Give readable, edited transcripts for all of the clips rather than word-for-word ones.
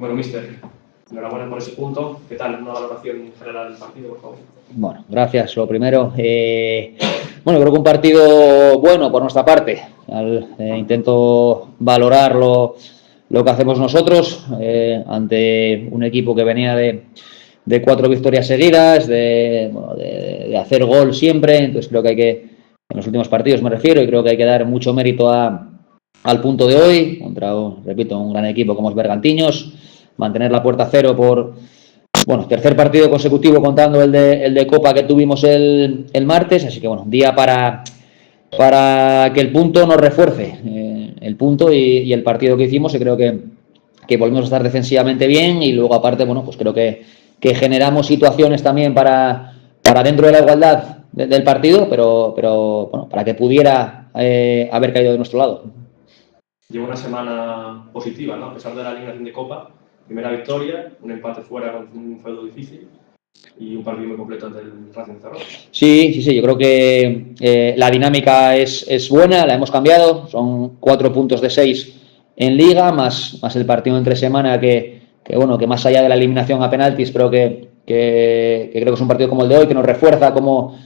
Bueno, míster, enhorabuena por ese punto. ¿Qué tal? Una valoración general del partido, por favor. Bueno, gracias. Lo primero, bueno, creo que un partido bueno por nuestra parte. Intento valorar lo que hacemos nosotros ante un equipo que venía de 4 victorias seguidas, de hacer gol siempre. Entonces creo que hay que, en los últimos partidos me refiero, y creo que hay que dar mucho mérito al punto de hoy, contra, repito, un gran equipo como es Bergantiños, mantener la puerta a cero por, bueno, tercer partido consecutivo contando el de Copa que tuvimos el martes, así que bueno, día para que el punto nos refuerce, el punto y el partido que hicimos, y creo que volvemos a estar defensivamente bien, y luego aparte, bueno, pues creo que generamos situaciones también para dentro de la igualdad del partido, pero bueno, para que pudiera haber caído de nuestro lado. Lleva una semana positiva, ¿no? A pesar de la eliminación de Copa, primera victoria, un empate fuera con un feudo difícil y un partido muy completo ante el Racing Zaragoza. Sí, yo creo que la dinámica es buena, la hemos cambiado, son 4 puntos de 6 en Liga, más el partido entre semana que bueno, que más allá de la eliminación a penaltis, creo que creo que es un partido como el de hoy, que nos refuerza como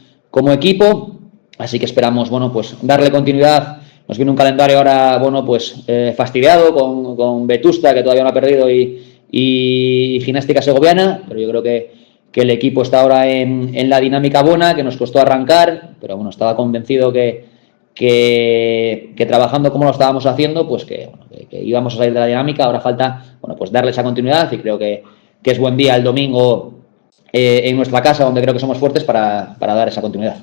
equipo, así que esperamos, bueno, pues darle continuidad. Nos viene un calendario ahora, bueno, pues fastidiado con Vetusta, que todavía no ha perdido, y Gimnástica Segoviana, pero yo creo que el equipo está ahora en la dinámica buena, que nos costó arrancar, pero bueno, estaba convencido que trabajando como lo estábamos haciendo, pues que íbamos a salir de la dinámica. Ahora falta, bueno, pues darle esa continuidad, y creo que es buen día el domingo en nuestra casa, donde creo que somos fuertes para dar esa continuidad.